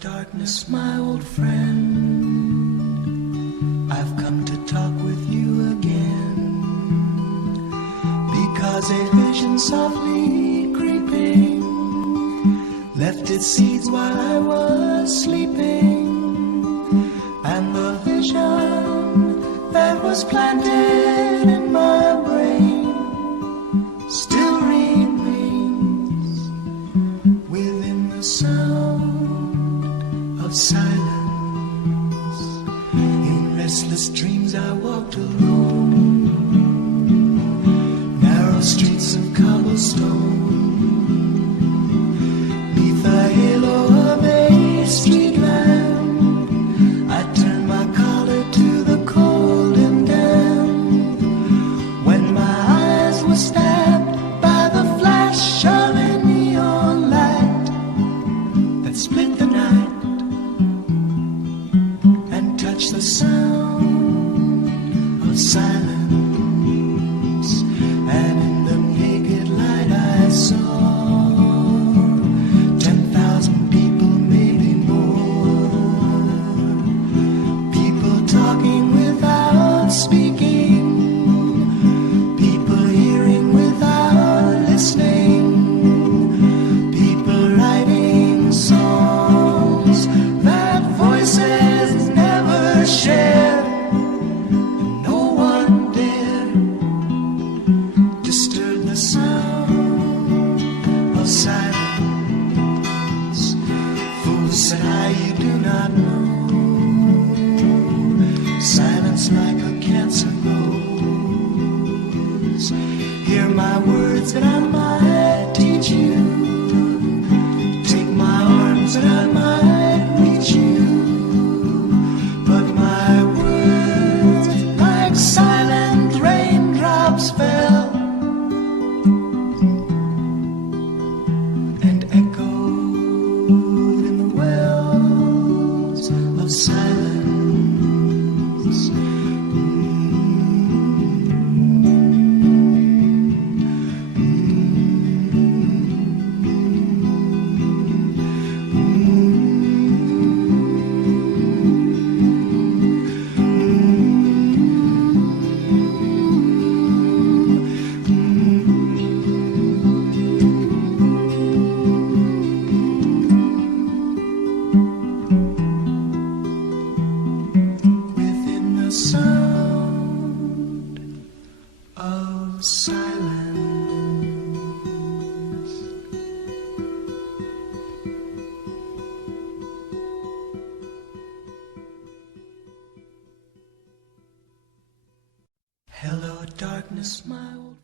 darkness, my old friend. I've come to talk with you again, because a vision softly creeping left its seeds while I was sleeping, and the vision that was planted in my brain still remains within the sound of silence. In restless dreams I walked alone, narrow streets of cobblestone, neath the halo of a street lamp. I turned my collar to the cold and damp, when my eyes were stabbed by the flash of a neon light that split the night and touch the sound of silence. And in the naked light I saw 10,000 people, maybe more, people talking without speaking, people hearing without listening, people writing songs that voices never share, and no one dare disturb the sound of silence. Fools, said I, you do not know, silence like a cancer grows. Hear my words that I might teach you, take my arms that I might reach you, but my words like silent raindrops fell and echoed in the wells of silence. Within the sound of silence. Hello, darkness, my old